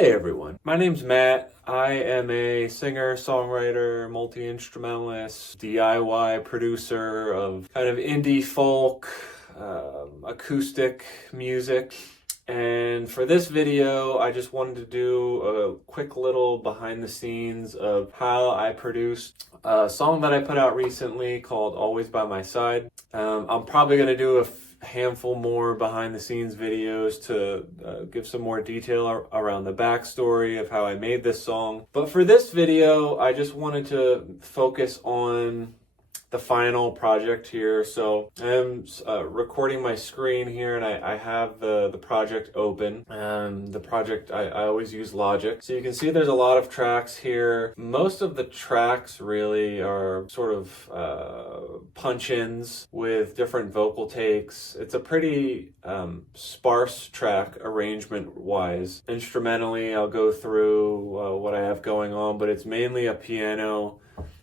Hey everyone, my name's Matt. I am a singer, songwriter, multi-instrumentalist, DIY producer of kind of indie folk, acoustic music. And for this video, I just wanted to do a quick little behind the scenes of how I produced a song that I put out recently called Always by My Side. I'm probably going to do a handful more behind the scenes videos to give some more detail around the backstory of how I made this song. But for this video, I just wanted to focus on the final project here. So I'm recording my screen here, and I have the project open. The project, I always use Logic. So you can see there's a lot of tracks here. Most of the tracks really are sort of punch-ins with different vocal takes. It's a pretty sparse track arrangement-wise. Instrumentally, I'll go through what I have going on, but it's mainly a piano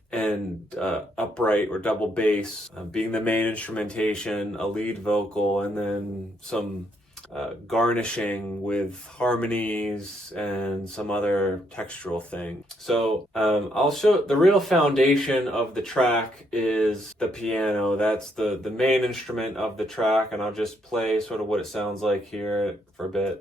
and upright or double bass being the main instrumentation, a lead vocal, and then some garnishing with harmonies and some other textural thing. So I'll show the real foundation of the track is the piano. That's the main instrument of the track, and I'll just play sort of what it sounds like here for a bit.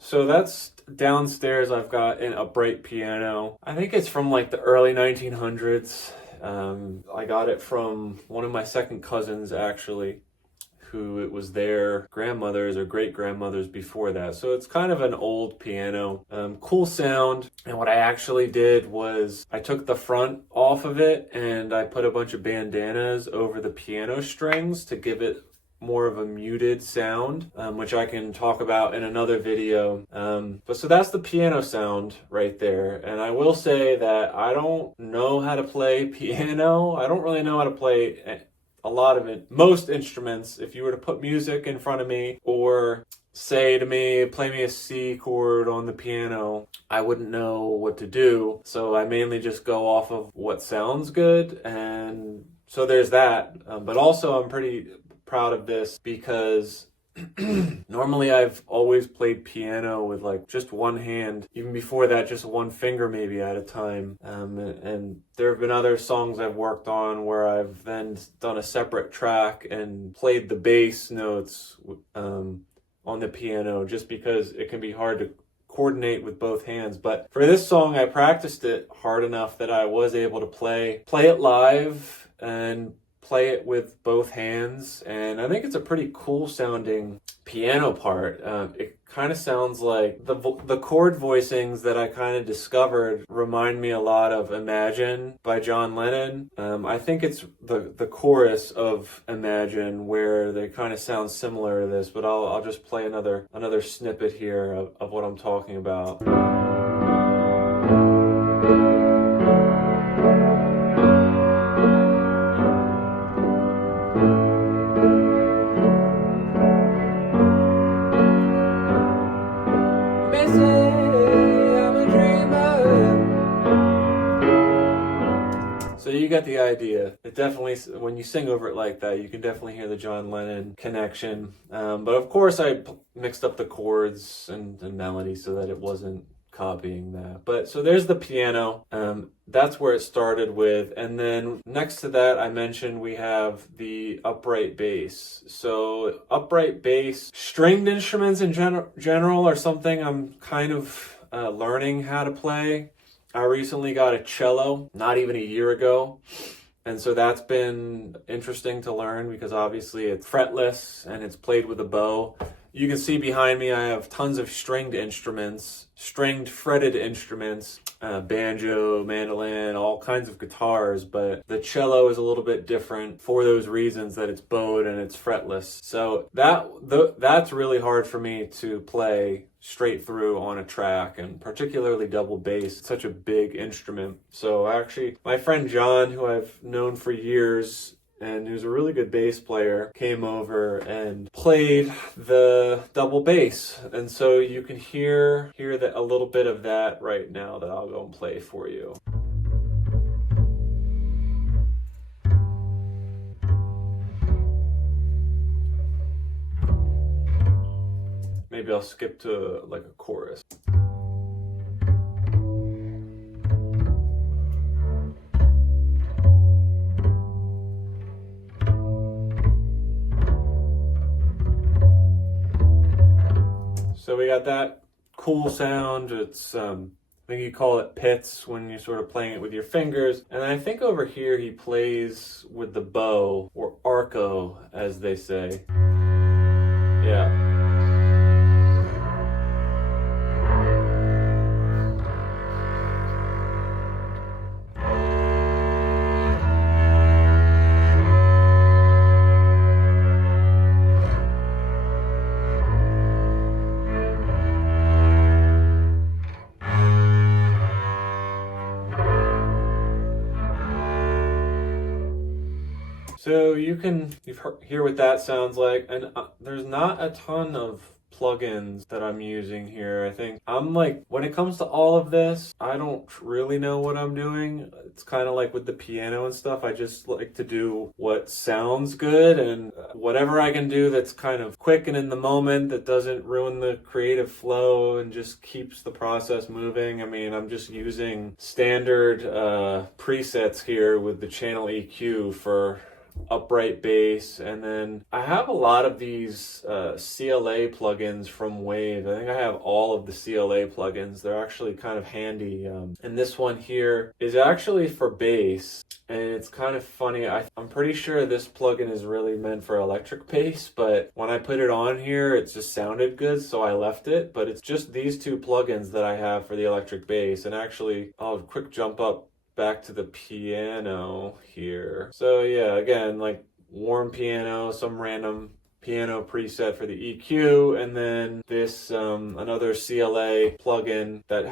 So that's downstairs. I've got an upright piano. I think it's from like the early 1900s. I got it from one of my second cousins, actually, who it was their grandmother's or great-grandmother's before that. So it's kind of an old piano. Cool sound. And what I actually did was I took the front off of it and I put a bunch of bandanas over the piano strings to give it more of a muted sound, which I can talk about in another video. But so that's the piano sound right there. And I will say that I don't know how to play piano. I don't really know how to play a lot of it. Most instruments, if you were to put music in front of me or say to me, play me a C chord on the piano, I wouldn't know what to do. So I mainly just go off of what sounds good. And so there's that. But also I'm pretty proud of this because normally I've always played piano with like just one hand, even before that just one finger maybe at a time, and there have been other songs I've worked on where I've then done a separate track and played the bass notes on the piano just because it can be hard to coordinate with both hands. But for this song I practiced it hard enough that I was able to play it live and play it with both hands, and I think it's a pretty cool sounding piano part. It kind of sounds like the chord voicings that I kind of discovered remind me a lot of Imagine by John Lennon. I think it's the chorus of Imagine where they kind of sound similar to this, but I'll just play another snippet here of what I'm talking about. So you get the idea. It definitely, when you sing over it like that, you can definitely hear the John Lennon connection. But of course I mixed up the chords and melody so that it wasn't copying that. But so there's the piano. That's where it started with. And then next to that, I mentioned we have the upright bass. So upright bass, stringed instruments in general are something I'm kind of learning how to play. I recently got a cello, not even a year ago. And so that's been interesting to learn because obviously it's fretless and it's played with a bow. You can see behind me I have tons of stringed instruments, stringed fretted instruments, banjo, mandolin, all kinds of guitars, but the cello is a little bit different for those reasons that it's bowed and it's fretless. So that's really hard for me to play straight through on a track, and particularly double bass. It's such a big instrument. So actually, my friend John, who I've known for years, and who's a really good bass player, came over and played the double bass. And so you can hear that a little bit of that right now that I'll go and play for you. Maybe I'll skip to like a chorus. So we got that cool sound. It's I think you call it pits when you're sort of playing it with your fingers. And I think over here he plays with the bow, or arco as they say. Yeah. So you hear what that sounds like, and there's not a ton of plugins that I'm using here. I think I'm like, when it comes to all of this, I don't really know what I'm doing. It's kind of like with the piano and stuff. I just like to do what sounds good, and whatever I can do that's kind of quick and in the moment, that doesn't ruin the creative flow and just keeps the process moving. I mean, I'm just using standard presets here with the channel EQ for upright bass, and then I have a lot of these CLA plugins from Wave. I think I have all of the CLA plugins. They're actually kind of handy, and this one here is actually for bass, and it's kind of funny. I'm pretty sure this plugin is really meant for electric bass, but when I put it on here it just sounded good, so I left it. But it's just these two plugins that I have for the electric bass. And actually I'll quick jump up back to the piano here. So yeah, again, like warm piano, some random piano preset for the EQ, and then this another CLA plugin that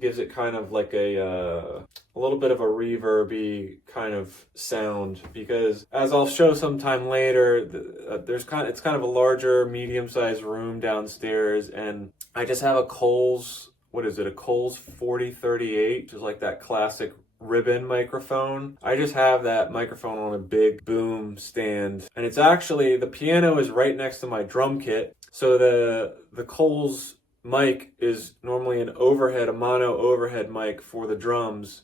gives it kind of like a little bit of a reverby kind of sound, because as I'll show sometime later, it's kind of a larger, medium-sized room downstairs, and I just have a Coles, a Coles 4038, which is like that classic ribbon microphone. I just have that microphone on a big boom stand, and it's actually, the piano is right next to my drum kit. So the Coles mic is normally a mono overhead mic for the drums,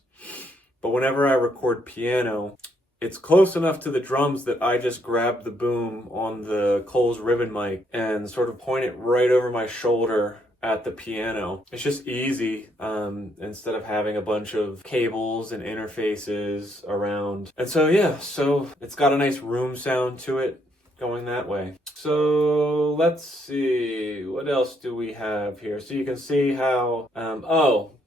but whenever I record piano, it's close enough to the drums that I just grab the boom on the Coles ribbon mic and sort of point it right over my shoulder at the piano. It's just easy, instead of having a bunch of cables and interfaces around. And so yeah, so it's got a nice room sound to it going that way. So let's see, what else do we have here? So you can see how,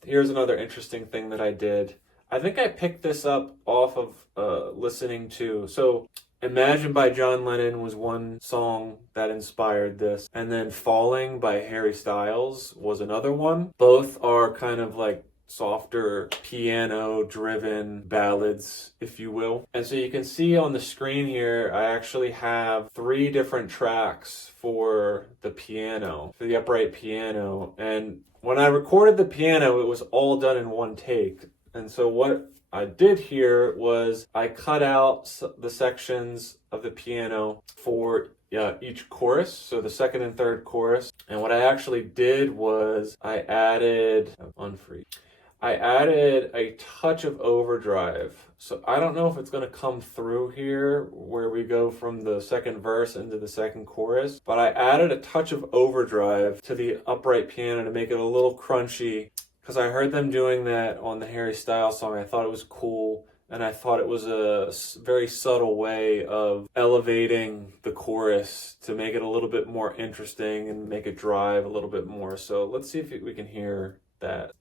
here's another interesting thing that I did. I think I picked this up off of listening to, so Imagine by John Lennon was one song that inspired this, and then Falling by Harry Styles was another one. Both are kind of like softer piano-driven ballads, if you will. And so you can see on the screen here, I actually have 3 different tracks for the piano, for the upright piano. And when I recorded the piano, it was all done in one take. And so what I did here was I cut out the sections of the piano for each chorus, so the second and third chorus. And what I actually did was I added a touch of overdrive. So I don't know if it's going to come through here where we go from the second verse into the second chorus, but I added a touch of overdrive to the upright piano to make it a little crunchy, because I heard them doing that on the Harry Styles song. I thought it was cool, and I thought it was a very subtle way of elevating the chorus to make it a little bit more interesting and make it drive a little bit more. So let's see if we can hear that.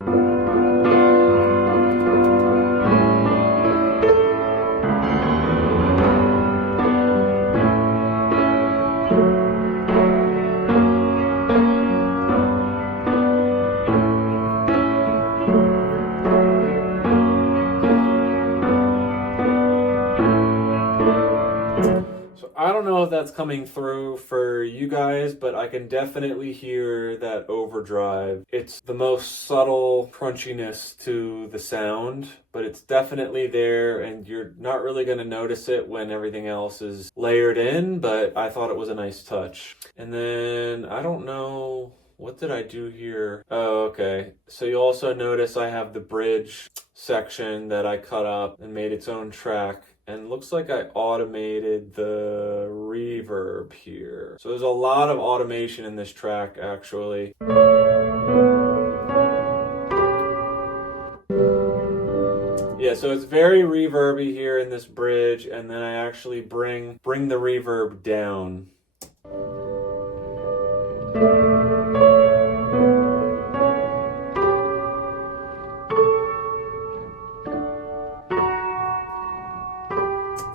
So I don't know if that's coming through for you guys, but I can definitely hear that overdrive. It's the most subtle crunchiness to the sound, but it's definitely there, and you're not really going to notice it when everything else is layered in, but I thought it was a nice touch. And then, I don't know, what did I do here? Oh, okay. So you also notice I have the bridge section that I cut up and made its own track. And looks like I automated the reverb here. So there's a lot of automation in this track, actually. Yeah, so it's very reverby here in this bridge, and then I actually bring the reverb down.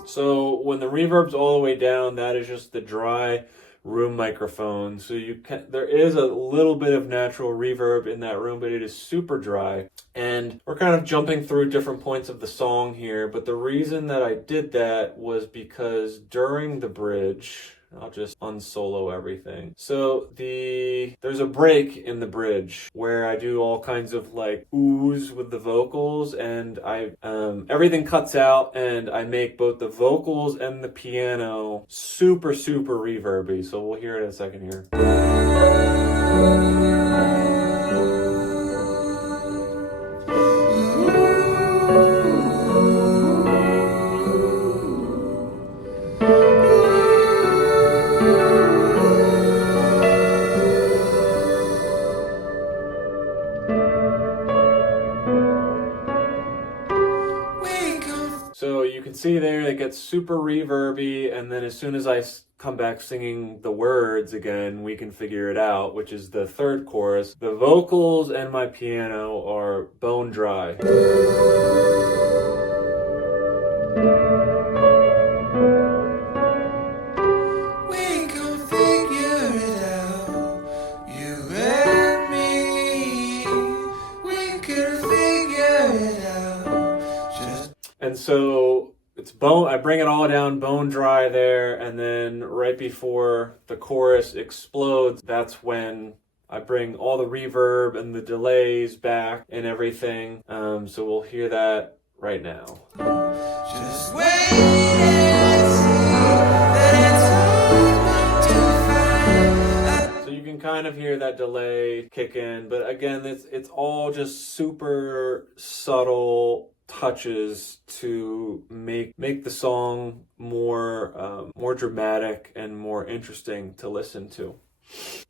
So when the reverb's all the way down, that is just the dry room microphone. So there is a little bit of natural reverb in that room, but it is super dry. And we're kind of jumping through different points of the song here, but the reason that I did that was because during the bridge, I'll just unsolo everything. So there's a break in the bridge where I do all kinds of like oohs with the vocals, and everything cuts out, and I make both the vocals and the piano super, super reverby. So we'll hear it in a second here. So you can see there it gets super reverby, and then as soon as I come back singing the words again, we can figure it out, which is the third chorus. The vocals and my piano are bone dry. And so it's I bring it all down bone dry there, and then right before the chorus explodes, that's when I bring all the reverb and the delays back and everything. So we'll hear that right now. Just wait and see. So you can kind of hear that delay kick in, but again, it's all just super subtle touches to make the song more dramatic and more interesting to listen to.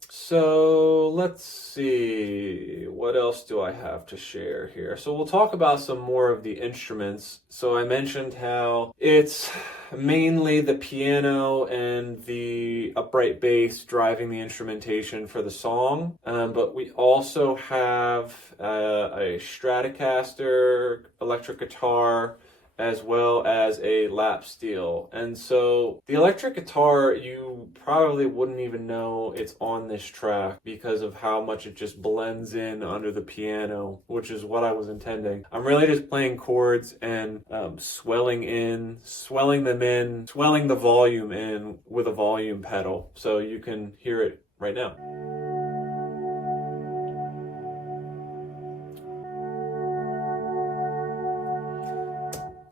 So let's see, what else do I have to share here? So we'll talk about some more of the instruments. So I mentioned how it's mainly the piano and the upright bass driving the instrumentation for the song, but we also have a Stratocaster electric guitar, as well as a lap steel. And so the electric guitar, you probably wouldn't even know it's on this track because of how much it just blends in under the piano, which is what I was intending. I'm really just playing chords and swelling the volume in with a volume pedal. So you can hear it right now.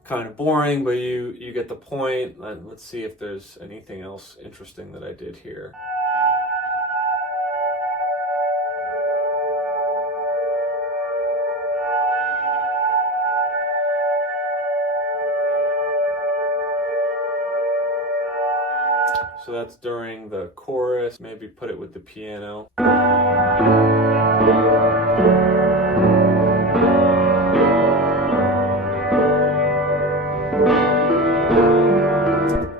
Kind of boring, but you get the point. Let's see if there's anything else interesting that I did here. So that's during the chorus. Maybe put it with the piano.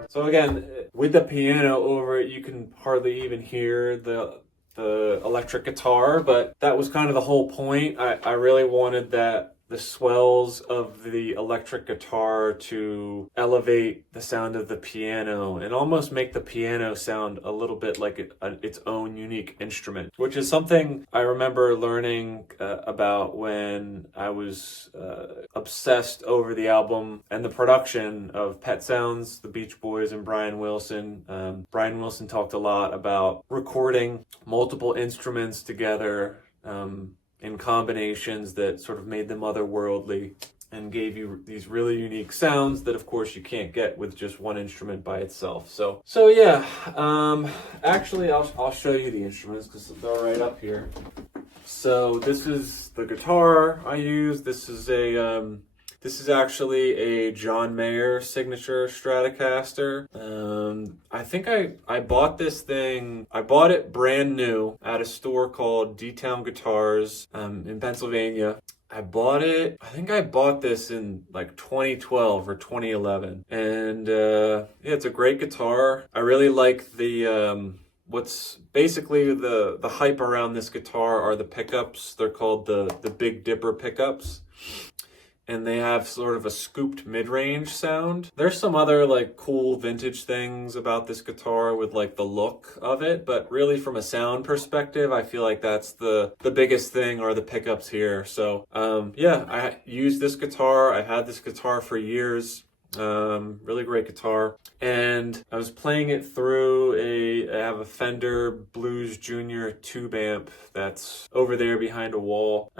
So again, with the piano over it, you can hardly even hear the electric guitar, but that was kind of the whole point. I really wanted that the swells of the electric guitar to elevate the sound of the piano and almost make the piano sound a little bit like its own unique instrument, which is something I remember learning about when I was obsessed over the album and the production of Pet Sounds, the Beach Boys, and Brian Wilson. Brian Wilson talked a lot about recording multiple instruments together in combinations that sort of made them otherworldly and gave you these really unique sounds that, of course, you can't get with just one instrument by itself. So yeah. Actually, I'll show you the instruments because they're right up here. So this is the guitar I use. This is actually a John Mayer signature Stratocaster. I think I bought this thing. I bought it brand new at a store called D-Town Guitars in Pennsylvania. I think I bought this in like 2012 or 2011. And yeah, it's a great guitar. I really like the what's basically the hype around this guitar are the pickups. They're called the Big Dipper pickups. And they have sort of a scooped mid-range sound. There's some other like cool vintage things about this guitar with like the look of it, but really from a sound perspective, I feel like that's the biggest thing are the pickups here. So yeah, I used this guitar. I had this guitar for years. Really great guitar. And I was playing it through I have a Fender Blues Junior tube amp that's over there behind a wall.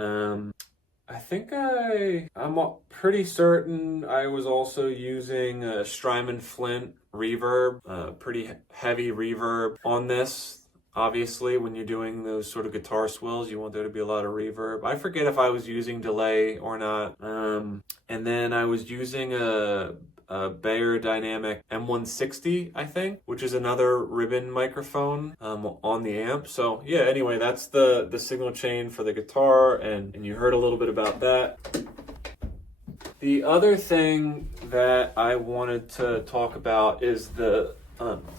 I think I'm pretty certain I was also using a Strymon Flint reverb, pretty heavy reverb on this. Obviously, when you're doing those sort of guitar swells, you want there to be a lot of reverb. I forget if I was using delay or not. And then I was using a Bayer Dynamic M160, I think, which is another ribbon microphone on the amp. So yeah, anyway, that's the signal chain for the guitar, and you heard a little bit about that. The other thing that I wanted to talk about is the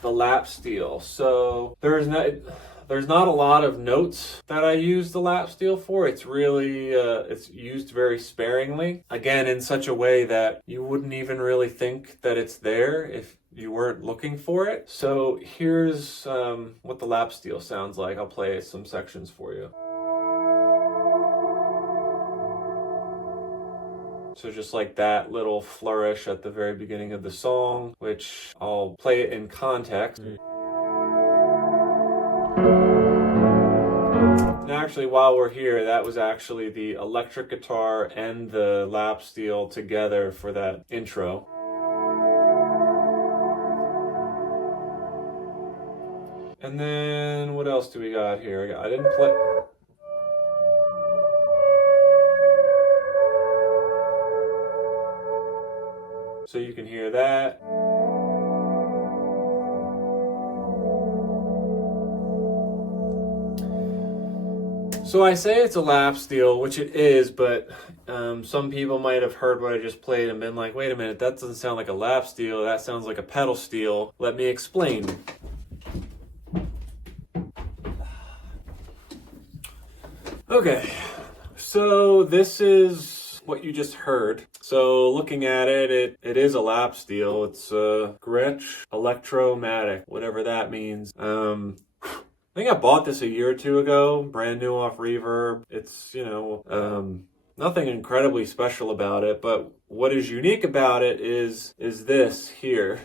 lap steel. So there's not a lot of notes that I use the lap steel for. It's really, it's used very sparingly. Again, in such a way that you wouldn't even really think that it's there if you weren't looking for it. So here's what the lap steel sounds like. I'll play some sections for you. So just like that little flourish at the very beginning of the song, which I'll play it in context. And actually, while we're here, that was actually the electric guitar and the lap steel together for that intro. And then what else do we got here? I didn't play. So you can hear that. So I say it's a lap steel, which it is, but some people might have heard what I just played and been like, wait a minute, that doesn't sound like a lap steel, that sounds like a pedal steel. Let me explain. Okay, so this is what you just heard. So looking at it is a lap steel. It's a Gretsch Electromatic, whatever that means. I think I bought this a year or two ago, brand new off Reverb. It's, nothing incredibly special about it, but what is unique about it is this here.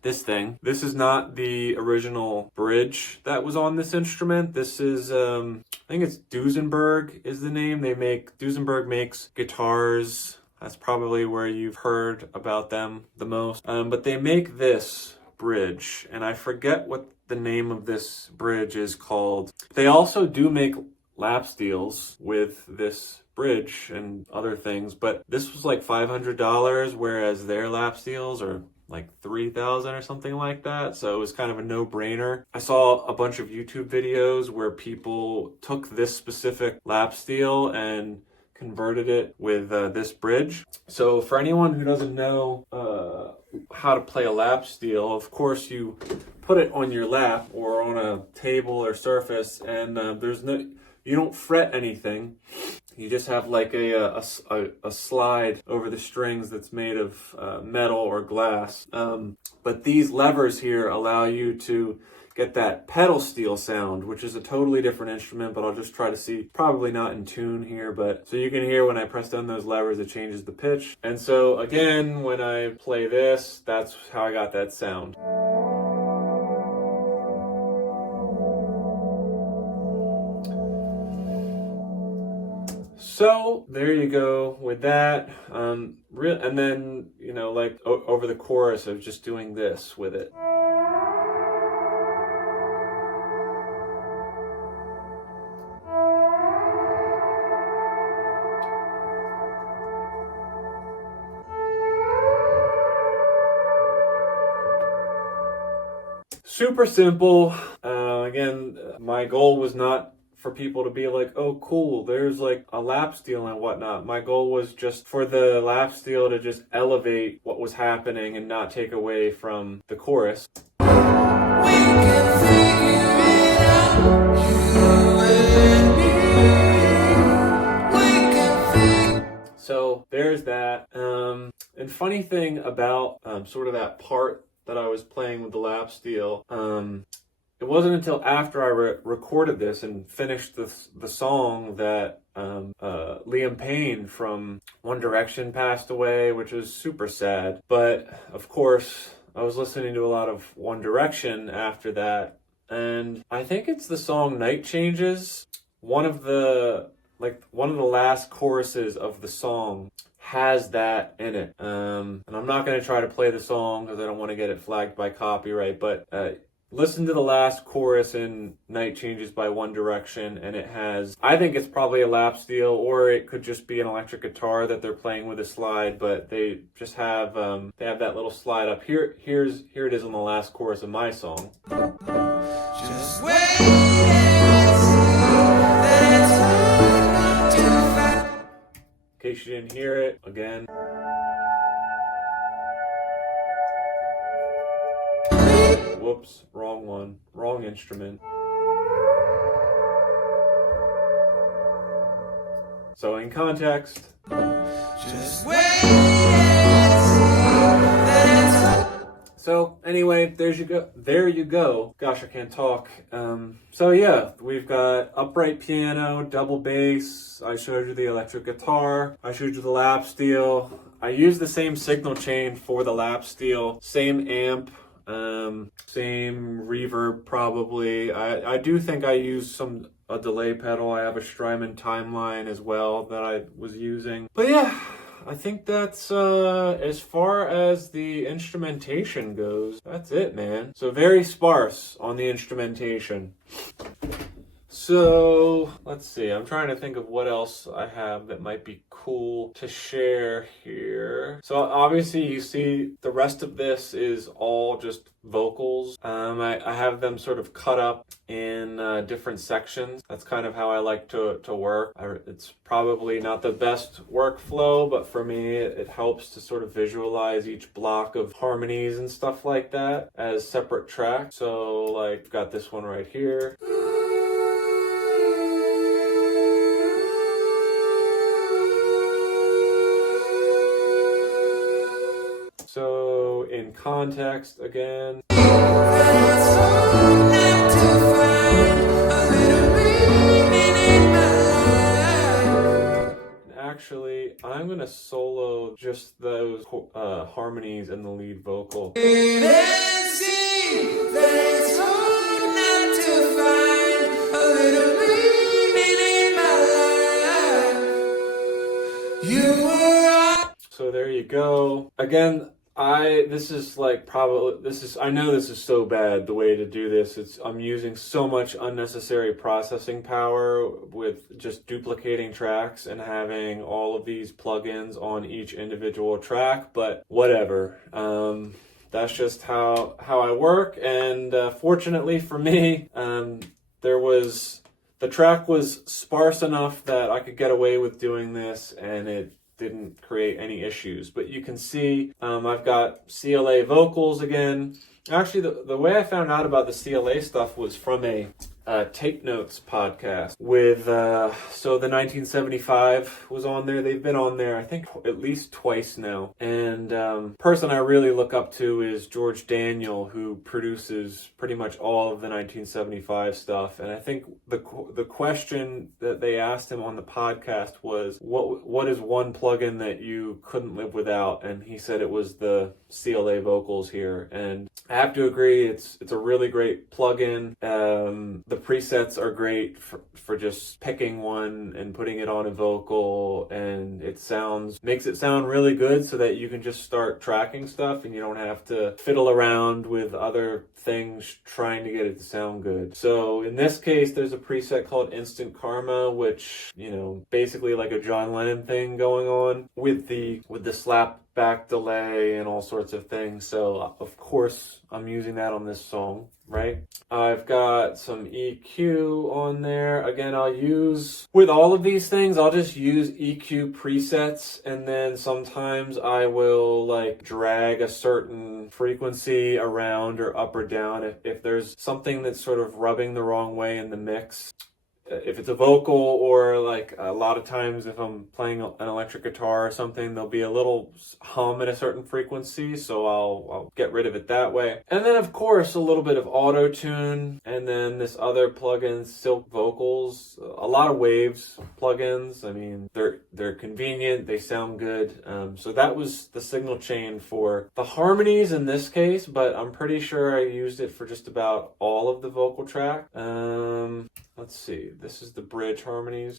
This thing. This is not the original bridge that was on this instrument. This is, I think it's Duesenberg is the name. Duesenberg makes guitars. That's probably where you've heard about them the most. But they make this bridge, and I forget what the name of this bridge is called. They also do make lap steels with this bridge and other things, but this was like $500, whereas their lap steels are like $3,000 or something like that. So it was kind of a no-brainer. I saw a bunch of YouTube videos where people took this specific lap steel and converted it with this bridge. So for anyone who doesn't know how to play a lap steel, of course you put it on your lap or on a table or surface, and you don't fret anything. You just have like a slide over the strings that's made of metal or glass. But these levers here allow you to get that pedal steel sound, which is a totally different instrument, but I'll just try to see, probably not in tune here, but so you can hear when I press down those levers, it changes the pitch. And so again, when I play this, that's how I got that sound. So there you go with that. And then, you know, like over the chorus of just doing this with it. Super simple. Again, my goal was not for people to be like, oh cool, there's like a lap steel and whatnot. My goal was just for the lap steel to just elevate what was happening and not take away from the chorus. We can figure it out, you and me. We can So there's that. And funny thing about sort of that part that I was playing with the lap steel, it wasn't until after I recorded this and finished the song that Liam Payne from One Direction passed away, which was super sad. But of course, I was listening to a lot of One Direction after that, and I think it's the song Night Changes. One of the last choruses of the song has that in it. And I'm not going to try to play the song because I don't want to get it flagged by copyright, but listen to the last chorus in Night Changes by One Direction, and it has, I think it's probably a lap steel, or it could just be an electric guitar that they're playing with a slide, but they just have, they have that little slide up. Here it is on the last chorus of my song. Just wait and see that it's hard to find. In case you didn't hear it, again. Whoops, wrong one, wrong instrument. So in context, just wait and see that it's... So anyway, there you go. Gosh, I can't talk. So yeah, we've got upright piano, double bass. I showed you the electric guitar. I showed you the lap steel. I used the same signal chain for the lap steel, same amp. Same reverb probably. I do think I used a delay pedal. I have a Strymon Timeline as well that I was using. But yeah, I think that's as far as the instrumentation goes. That's it, man. So very sparse on the instrumentation. So let's see, I'm trying to think of what else I have that might be cool to share here. So obviously you see the rest of this is all just vocals. I have them sort of cut up in different sections. That's kind of how I like to work. It's probably not the best workflow, but for me it helps to sort of visualize each block of harmonies and stuff like that as separate tracks. So like, got this one right here. So in context again. Actually, I'm gonna solo just those harmonies in the lead vocal. So there you go. Again, I know this is so bad the way to do this. I'm using so much unnecessary processing power with just duplicating tracks and having all of these plugins on each individual track, but whatever. That's just how I work, and fortunately for me, the track was sparse enough that I could get away with doing this, and it didn't create any issues. But you can see I've got CLA vocals again. Actually, the way I found out about the CLA stuff was from a Tape Notes podcast with, so the 1975 was on there. They've been on there, I think, at least twice now. And person I really look up to is George Daniel, who produces pretty much all of the 1975 stuff. And I think the question that they asked him on the podcast was, what is one plugin that you couldn't live without? And he said it was the CLA vocals here. And I have to agree, it's a really great plugin. The presets are great for just picking one and putting it on a vocal, and makes it sound really good so that you can just start tracking stuff and you don't have to fiddle around with other things trying to get it to sound good. So in this case, there's a preset called Instant Karma, which, basically like a John Lennon thing going on with the slap back delay and all sorts of things. So of course I'm using that on this song, right? I've got some EQ on there. Again, with all of these things, I'll just use EQ presets, and then sometimes I will like drag a certain frequency around or up or down if there's something that's sort of rubbing the wrong way in the mix. If it's a vocal, or like a lot of times if I'm playing an electric guitar or something, there'll be a little hum at a certain frequency, so I'll get rid of it that way. And then of course a little bit of auto tune, and then this other plugin, Silk Vocals, a lot of Waves plugins. I mean, they're convenient, they sound good. So that was the signal chain for the harmonies in this case, but I'm pretty sure I used it for just about all of the vocal track. Let's see, this is the bridge harmonies.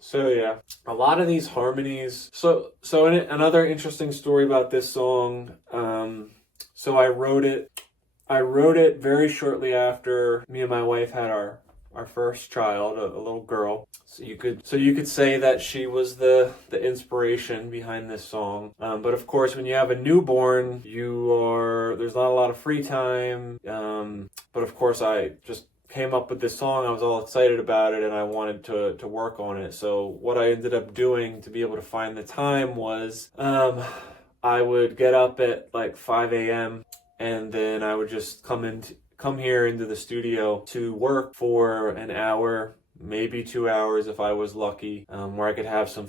So yeah, a lot of these harmonies. So another interesting story about this song. So I wrote it very shortly after me and my wife had our first child, a little girl. So you could say that she was the inspiration behind this song. But of course, when you have a newborn, there's not a lot of free time. But of course, I just came up with this song. I was all excited about it and I wanted to work on it. So what I ended up doing to be able to find the time was I would get up at like 5 a.m. and then I would just come here into the studio to work for an hour, maybe 2 hours if I was lucky, where I could have some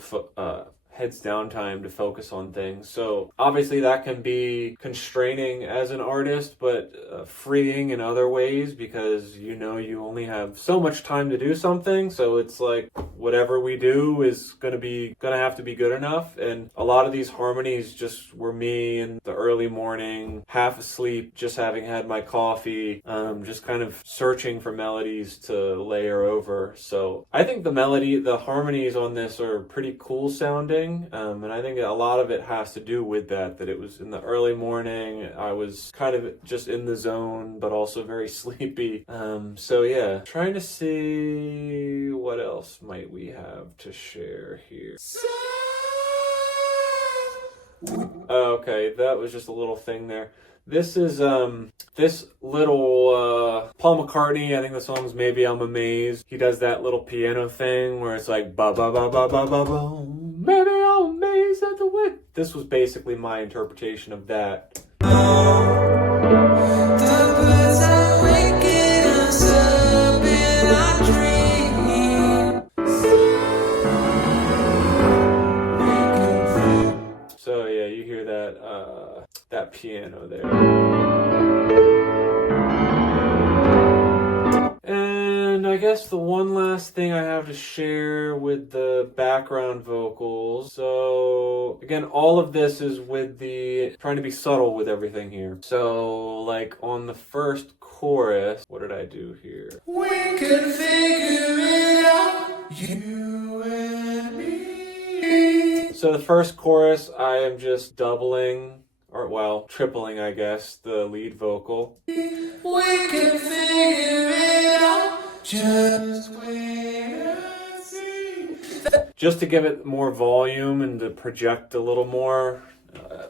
heads down time to focus on things. So obviously that can be constraining as an artist, but freeing in other ways, because you only have so much time to do something. So it's like whatever we do is gonna have to be good enough. And a lot of these harmonies just were me in the early morning, half asleep, just having had my coffee, just kind of searching for melodies to layer over. So I think the harmonies on this are pretty cool sounding. And I think a lot of it has to do with that it was in the early morning. I was kind of just in the zone, but also very sleepy. So yeah, trying to see what else might we have to share here. Okay, that was just a little thing there. This is this little Paul McCartney, I think the song's Maybe I'm Amazed. He does that little piano thing where it's like ba ba ba ba ba ba ba. Maybe I'm amazed at the way. This was basically my interpretation of that. The birds are waking us up in our dreams. So yeah, you hear that piano there. And I guess the one last thing I have to share with the background vocals. So again, all of this is with trying to be subtle with everything here. So like on the first chorus, what did I do here? We can figure it out, you and me. So the first chorus, I am just doubling, tripling, I guess, the lead vocal. We can figure it out, just wait and see. just to give it more volume and to project a little more.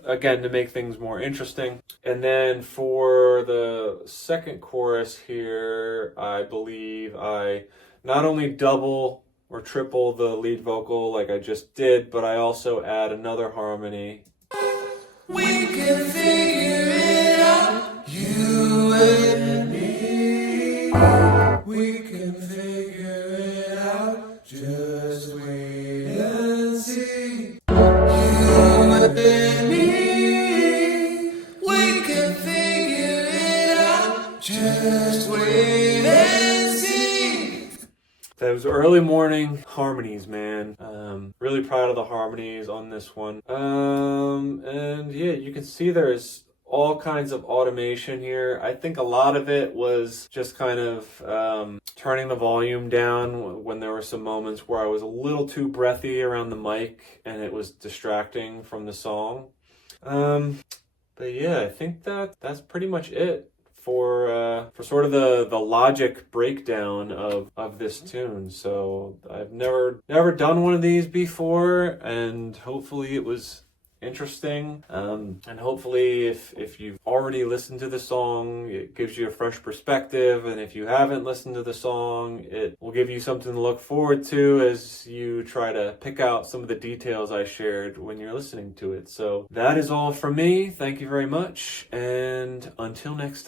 Again, to make things more interesting. And then for the second chorus here, I believe I not only double or triple the lead vocal like I just did, but I also add another harmony. We can figure it out, you and me. We can figure it out, just wait and see. You and me, we can figure it out, just wait and see. Those early morning harmonies, man. Really proud of the harmonies on this one. And yeah, you can see there's all kinds of automation here. I think a lot of it was just kind of turning the volume down when there were some moments where I was a little too breathy around the mic and it was distracting from the song. But yeah, I think that's pretty much it for sort of the logic breakdown of this tune. So I've never done one of these before, and hopefully it was interesting. And hopefully if you've already listened to the song, it gives you a fresh perspective. And if you haven't listened to the song, it will give you something to look forward to as you try to pick out some of the details I shared when you're listening to it. So that is all from me. Thank you very much. And until next time.